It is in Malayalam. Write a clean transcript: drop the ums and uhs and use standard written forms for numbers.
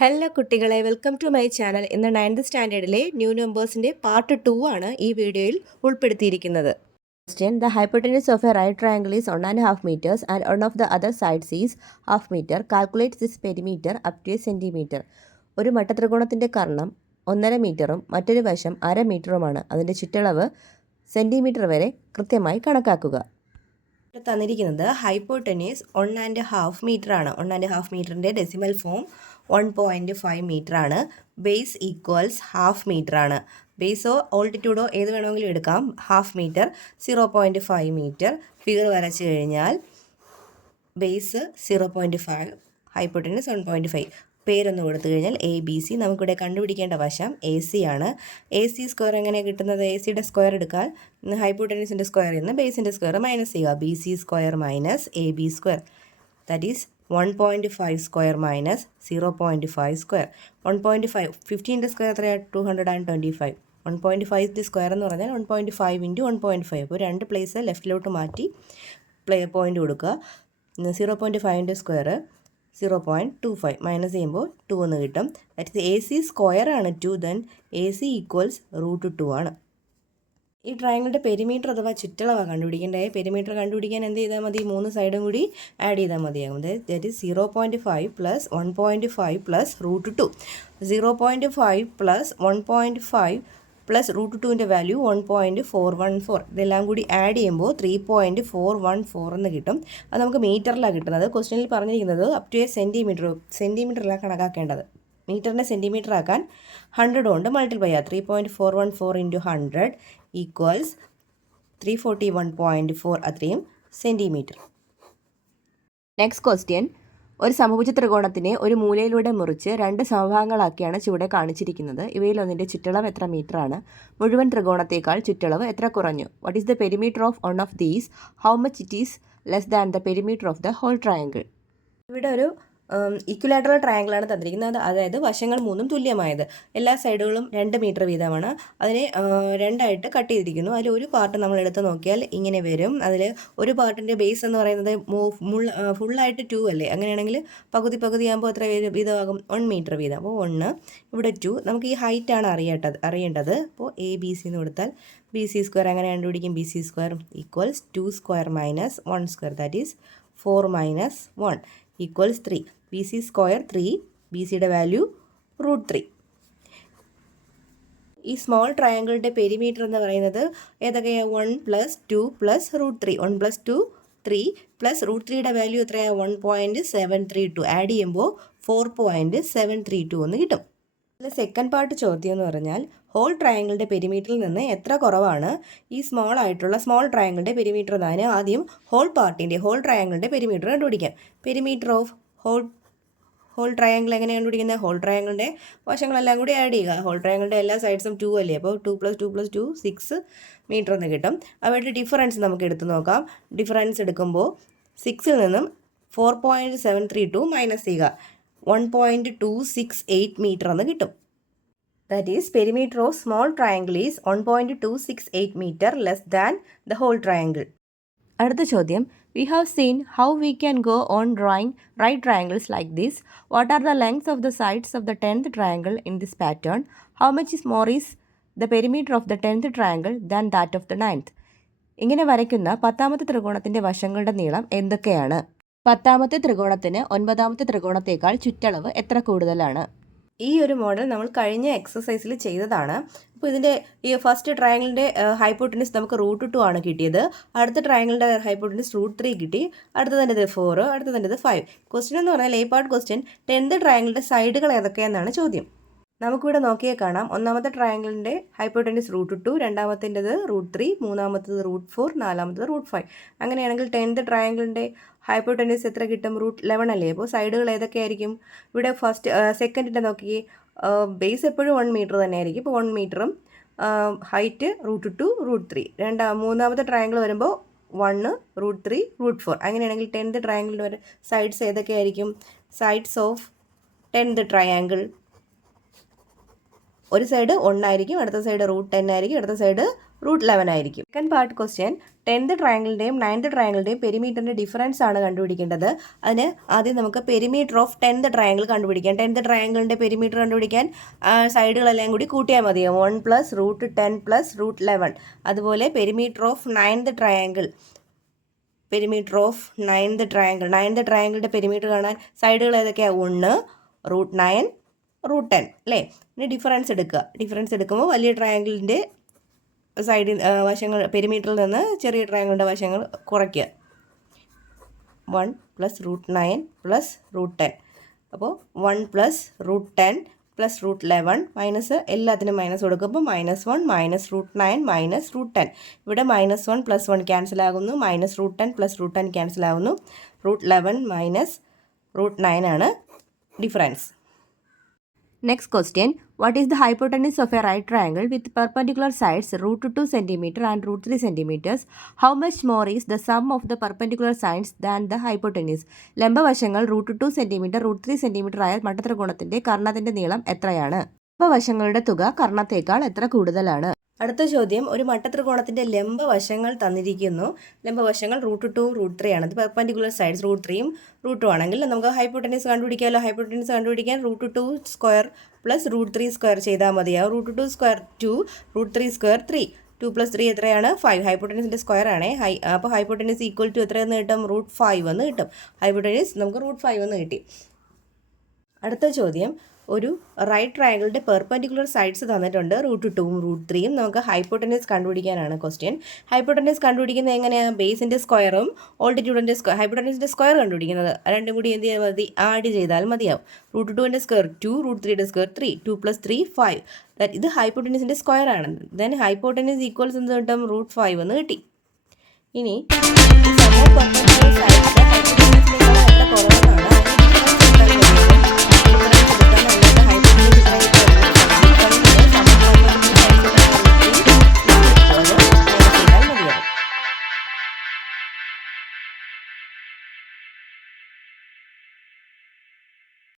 ഹലോ കുട്ടികളെ, വെൽക്കം ടു മൈ ചാനൽ. ഇന്ന് 9th സ്റ്റാൻഡേർഡിലെ ന്യൂ നമ്പേഴ്സിൻ്റെ പാർട്ട് 2 ആണ് ഈ വീഡിയോയിൽ ഉൾപ്പെടുത്തിയിരിക്കുന്നത്. Question: The hypotenuse of a right triangle is 1.5 meters and one of the other sides is half meter. Calculate this perimeter up to a centimeter. ഒരു മട്ടത്രികോണത്തിൻ്റെ കർണം 1.5 മീറ്ററും മറ്റൊരു വശം 1/2 മീറ്ററുമാണ്. അതിൻ്റെ ചുറ്റളവ് സെൻറ്റിമീറ്റർ വരെ കൃത്യമായി കണക്കാക്കുക. തന്നിരിക്കുന്നത് ഹൈപ്പോട്ടനീസ് 1.5 മീറ്റർ ആണ്. 1.5 മീറ്ററിൻ്റെ ഡെസിമൽ ഫോം 1.5 മീറ്റർ ആണ്. ബേസ് ഈക്വൽസ് ഹാഫ് മീറ്റർ ആണ്. ബേസോ ഓൾട്ടിറ്റ്യൂഡോ ഏത് വേണമെങ്കിലും എടുക്കാം. Half metre 0.5 metre. ഫിഗർ വരച്ചു കഴിഞ്ഞാൽ ബേസ് 0.5, ഹൈപ്പോട്ടനീസ് 1.5. പേരൊന്ന് കൊടുത്തു കഴിഞ്ഞാൽ ABC. നമുക്കിവിടെ കണ്ടുപിടിക്കേണ്ട വശം AC ആണ്. AC സ്ക്വയർ എങ്ങനെ കിട്ടുന്നത്? ACയുടെ സ്ക്വയർ എടുക്കാൻ ഹൈപ്പോട്ടനീസിൻ്റെ സ്ക്വയറിൽ നിന്ന് ബേസിൻ്റെ സ്ക്വയർ മൈനസ് ചെയ്യുക. BC square minus AB square, that is 1.5 square minus 0.5 square. 1.5 15ൻ്റെ സ്ക്വയർ എത്രയാണ്? 225. 1.5 സ്ക്വയർ എന്ന് പറഞ്ഞാൽ 1.5 ഇൻറ്റു 1.5. അപ്പോൾ രണ്ട് പ്ലേസ് ലെഫ്റ്റിലോട്ട് മാറ്റി പോയിൻ്റ് കൊടുക്കുക. 0.5ൻ്റെ സ്ക്വയർ 0.25 മൈനസ് ചെയ്യുമ്പോൾ 2 എന്ന് കിട്ടും. ദാറ്റ് AC സ്ക്വയർ ആണ് 2, ദെൻ AC ഈക്വൽസ് √2 ആണ്. ഈ ട്രയാങ്കിളിൻ്റെ പെരിമീറ്റർ അഥവാ ചുറ്റളവാണ് കണ്ടുപിടിക്കേണ്ടത്. പെരിമീറ്റർ കണ്ടുപിടിക്കാൻ എന്ത് ചെയ്താൽ മതി? 3 സൈഡും കൂടി ആഡ് ചെയ്താൽ മതിയാകും. That is 0.5 plus 1.5 plus √2. 0.5 plus 1.5 plus √2ൻ്റെ വാല്യൂ 1.414. ഇതെല്ലാം കൂടി ആഡ് ചെയ്യുമ്പോൾ 3.414 എന്ന് കിട്ടും. അത് നമുക്ക് മീറ്ററിലാണ് കിട്ടുന്നത്. ക്വസ്റ്റ്യനിൽ പറഞ്ഞിരിക്കുന്നത് അപ് ടു എ സെൻറ്റിമീറ്ററിലാണ് കണക്കാക്കേണ്ടത്. മീറ്ററിനെ സെൻറ്റിമീറ്റർ ആക്കാൻ 100 കൊണ്ട് മൾട്ടിപ്ലൈ ചെയ്യുക. 3.414 ഇൻറ്റു 100 ഈക്വൽസ് 341.4, അത്രയും സെൻറ്റിമീറ്റർ. നെക്സ്റ്റ് ക്വസ്റ്റ്യൻ: ഒരു സമഭുജ ത്രികോണത്തിനെ ഒരു മൂലയിലൂടെ മുറിച്ച് 2 സമഭാഗങ്ങളാക്കിയാണ് ചുവടെ കാണിച്ചിരിക്കുന്നത്. ഇവയിൽ ഒന്നിൻ്റെ ചുറ്റളവ് എത്ര മീറ്ററാണ്? മുഴുവൻ ത്രികോണത്തേക്കാൾ ചുറ്റളവ് എത്ര കുറഞ്ഞു? What is the perimeter of one of these? How much it is less than the perimeter of the whole triangle? ഇവിടെ ഒരു ഇക്വിലാറ്ററൽ ട്രയാങ്കിളാണ് തന്നിരിക്കുന്നത്. അതായത് വശങ്ങൾ 3 തുല്യമായത്. എല്ലാ സൈഡുകളും 2 മീറ്റർ വീതമാണ്. അതിനെ രണ്ടായിട്ട് കട്ട് ചെയ്തിരിക്കുന്നു. അതിൽ ഒരു പാർട്ട് നമ്മൾ എടുത്ത് നോക്കിയാൽ ഇങ്ങനെ വരും. അതിൽ ഒരു പാർട്ടിൻ്റെ ബേസ് എന്ന് പറയുന്നത് ഫുള്ളായിട്ട് 2 അല്ലേ? അങ്ങനെയാണെങ്കിൽ പകുതി ആകുമ്പോൾ എത്ര വീതമാകും? 1 മീറ്റർ വീതം. അപ്പോൾ 1, ഇവിടെ 2. നമുക്ക് ഈ ഹൈറ്റാണ് അറിയേണ്ടത്. അപ്പോൾ ABC എന്ന് കൊടുത്താൽ BC സ്ക്വയർ അങ്ങനെ കണ്ടുപിടിക്കും. BC square equals 2 square minus 1 square, that is 4 minus 1 equals 3. BC square 3, BCയുടെ വാല്യൂ √3. ഈ സ്മോൾ ട്രയാങ്കിളിൻ്റെ പെരിമീറ്റർ എന്ന് പറയുന്നത് ഏതൊക്കെയാണ്? 1 + 2 + √3. 1 + 2 3 പ്ലസ് √3യുടെ വാല്യൂ എത്രയാണ്? 1.732. ആഡ് ചെയ്യുമ്പോൾ 4.732 എന്ന് കിട്ടും. അതിൽ സെക്കൻഡ് പാർട്ട് ചോദ്യം എന്ന് പറഞ്ഞാൽ ഹോൾ ട്രയാങ്കിളിൻ്റെ പെരിമീറ്ററിൽ നിന്ന് എത്ര കുറവാണ് ഈ സ്മോൾ ട്രയാങ്കിളിൻ്റെ പെരിമീറ്റർ എന്നാണ്. ആദ്യം ഹോൾ ട്രയാങ്കിളിൻ്റെ പെരിമീറ്റർ കണ്ടുപിടിക്കാം. പെരിമീറ്റർ ഓഫ് ഹോൾ ട്രയാങ്കിൾ എങ്ങനെ കണ്ടുപിടിക്കുന്നത്? ഹോൾ ട്രയാങ്കിളിൻ്റെ വശങ്ങളെല്ലാം കൂടി ആഡ് ചെയ്യുക. ഹോൾ ട്രയാങ്കിളിൻ്റെ എല്ലാ സൈഡ്സും 2 അല്ലേ? അപ്പോൾ 2 + 2 + 2 6 മീറ്റർ എന്ന് കിട്ടും. അവരുടെ ഡിഫറൻസ് നമുക്ക് എടുത്ത് നോക്കാം. ഡിഫറൻസ് എടുക്കുമ്പോൾ 6ൽ നിന്നും 4.732 മൈനസ് ചെയ്യുക. 1.268 മീറ്റർ എന്ന് കിട്ടും. That is perimeter of small triangle is 1.268 metre less than the whole triangle. അടുത്ത ചോദ്യം: We have seen how we can go on drawing right triangles like this. What are the lengths of the sides of the 10th triangle in this pattern? How much more is the perimeter of the 10th triangle than that of the 9th? ഇങ്ങനെ വരയ്ക്കുന്ന 10ാമത്തെ ത്രികോണത്തിൻ്റെ വശങ്ങളുടെ നീളം എന്തൊക്കെയാണ്? 10ാമത്തെ ത്രികോണത്തിന് 9ാമത്തെ ത്രികോണത്തേക്കാൾ ചുറ്റളവ് എത്ര കൂടുതലാണ്? ഈ ഒരു മോഡൽ നമ്മൾ കഴിഞ്ഞ എക്സസൈസിൽ ചെയ്തതാണ്. അപ്പോൾ ഇതിൻ്റെ ഈ ഫസ്റ്റ് ട്രയാങ്കിളിൻ്റെ ഹൈപ്പോട്ടനസ് നമുക്ക് √2 ആണ് കിട്ടിയത്. അടുത്ത ട്രയാങ്കിളിൻ്റെ ഹൈപ്പോട്ടനസ് √3 കിട്ടി. അടുത്തതിൻ്റെത് 4, അടുത്തതിൻ്റെത് 5. ക്വസ്റ്റ്യൻ എന്ന് പറഞ്ഞാൽ പാർട്ട് ക്വസ്റ്റ്യൻ 10th ട്രയാങ്കിളിൻ്റെ സൈഡുകൾ ഏതൊക്കെയെന്നാണ് ചോദ്യം. നമുക്കിവിടെ നോക്കിയാൽ കാണാം. ഒന്നാമത്തെ ട്രയാങ്കിളിൻ്റെ ഹൈപ്പോട്ടനസ് √2, രണ്ടാമത്തേൻ്റെത് √3, മൂന്നാമത്തേത് √4, നാലാമത്തേത് √5. അങ്ങനെയാണെങ്കിൽ 10th ട്രയാങ്കിളിൻ്റെ ഹൈപ്പോട്ടനസ് എത്ര കിട്ടും? √11 അല്ലേ? അപ്പോൾ സൈഡുകൾ ഏതൊക്കെയായിരിക്കും? ഇവിടെ സെക്കൻഡിൻ്റെ നോക്കി, ബേസ് എപ്പോഴും 1 മീറ്റർ തന്നെ ആയിരിക്കും. ഇപ്പോൾ 1 മീറ്ററും ഹൈറ്റ് √2, √3. മൂന്നാമത്തെ ട്രയാങ്കിൾ വരുമ്പോൾ 1, √3, √4. അങ്ങനെയാണെങ്കിൽ 10th ട്രയാങ്കിളിൻ്റെ വരെ സൈഡ്സ് ഏതൊക്കെയായിരിക്കും? സൈഡ്സ് ഓഫ് 10th ട്രയാങ്കിൾ ഒരു സൈഡ് 1 ആയിരിക്കും, അടുത്ത സൈഡ് √10 ആയിരിക്കും, അടുത്ത സൈഡ് √11 ആയിരിക്കും. സെക്കൻഡ് പാർട്ട് ക്വസ്റ്റ്യൻ 10th ട്രയാങ്കിളിൻ്റെയും 9th ട്രയാങ്കിളിൻ്റെയും പെരിമീറ്ററിൻ്റെ ഡിഫറൻസ് ആണ് കണ്ടുപിടിക്കേണ്ടത്. അതിന് ആദ്യം നമുക്ക് പെരിമീറ്റർ ഓഫ് 10th ട്രയാങ്കിൾ കണ്ടുപിടിക്കാം. 10th ട്രയാങ്കിളിൻ്റെ പെരിമീറ്റർ കണ്ടുപിടിക്കാൻ സൈഡുകളെല്ലാം കൂടി കൂട്ടിയാൽ മതിയാവും. 1 + √10 + √11. അതുപോലെ perimeter of 9th triangle, ninth ട്രയാങ്കിളിൻ്റെ പെരിമീറ്റർ കാണാൻ സൈഡുകൾ ഏതൊക്കെയാണ്? 1, √9, √10 അല്ലേ. ഇനി ഡിഫറൻസ് എടുക്കുമ്പോൾ വലിയ ട്രയാങ്കിളിൻ്റെ വശങ്ങൾ പെരിമീറ്ററിൽ നിന്ന് ചെറിയ ട്രയാങ്കിളിൻ്റെ വശങ്ങൾ കുറയ്ക്കുക. 1 + √9 + √10. അപ്പോൾ 1 + √10 + √11 മൈനസ് എല്ലാത്തിനും മൈനസ് കൊടുക്കുമ്പോൾ -1 - √9 - √10. ഇവിടെ -1 + 1 ക്യാൻസൽ ആകുന്നു, -√10 + √10 ക്യാൻസൽ ആകുന്നു. √11 - √9 ആണ് difference. Next question, what is the hypotenuse of a right triangle with perpendicular sides √2 cm and √3 cm? How much more is the sum of the perpendicular sides than the hypotenuse? ലംബവശങ്ങൾ √2 cm, √3 cm ആയ മട്ടത്രികോണത്തിന്റെ കർണത്തിന്റെ നീളം എത്രയാണ്? ലംബവശങ്ങളുടെ തുക കർണത്തേക്കാൾ എത്ര കൂടുതലാണ്? അടുത്ത ചോദ്യം, ഒരു മട്ടത്രികോണത്തിന്റെ ലംബവശങ്ങൾ തന്നിരിക്കുന്നു. ലംബവശങ്ങൾ √2, √3 ആണ്. അത് പെർപെൻഡിക്കുലർ സൈഡ്സ് √3ഉം √2 ആണെങ്കിൽ നമുക്ക് ഹൈപ്പോട്ടനസ് കണ്ടുപിടിക്കാമല്ലോ. ഹൈപ്പോട്ടനസ് കണ്ടുപിടിക്കാൻ √2² + √3² ചെയ്താൽ മതിയാവും. √2² 2, √3² 3. 2 + 3 എത്രയാണ്? 5. ഹൈപ്പോട്ടനസിൻ്റെ സ്ക്വയർ ആണേ. അപ്പോൾ ഹൈപ്പോട്ടനസ് ഈക്വൽ ടു എത്രയെന്ന് കിട്ടും? √5 എന്ന് കിട്ടും. ഹൈപ്പോട്ടനസ് നമുക്ക് √5 എന്ന് കിട്ടി. അടുത്ത ചോദ്യം, ഒരു റൈറ്റ് ട്രയാങ്കിളിൻ്റെ പെർപെൻഡിക്കുലർ സൈഡ്സ് തന്നിട്ടുണ്ട്. √2ഉം √3ഉം. നമുക്ക് ഹൈപ്പോട്ടനസ് കണ്ടുപിടിക്കാനാണ് ക്വസ്റ്റ്യൻ. ഹൈപ്പോട്ടനസ് കണ്ടുപിടിക്കുന്നത് എങ്ങനെയാണ്? ബേസിൻ്റെ സ്ക്വയറും ഓൾട്ടിറ്റ്യൂഡിൻ്റെ സ്ക്വയർ. ഹൈപ്പോട്ടനസിൻ്റെ സ്ക്വയർ കണ്ടുപിടിക്കുന്നത് രണ്ടും കൂടി എന്ത് ചെയ്യാൻ മതി? ആഡ് ചെയ്താൽ മതിയാവും. √2ൻ്റെ സ്ക്വയർ 2, √3യുടെ സ്ക്വയർ 3. 2 + 3 5. ഇത് ഹൈപ്പോട്ടനസിൻ്റെ സ്ക്വയർ ആണ്. ദെൻ ഹൈപ്പോട്ടനസ് ഈക്വൽസ് എന്ത് കിട്ടും? √5 എന്ന് കിട്ടി. ഇനി സം ഓഫ് പെർപെൻഡിക്കുലർ സൈഡ്സ് ഹൈപ്പോട്ടനസിനേക്കാൾ എത്ര കുറവാണ്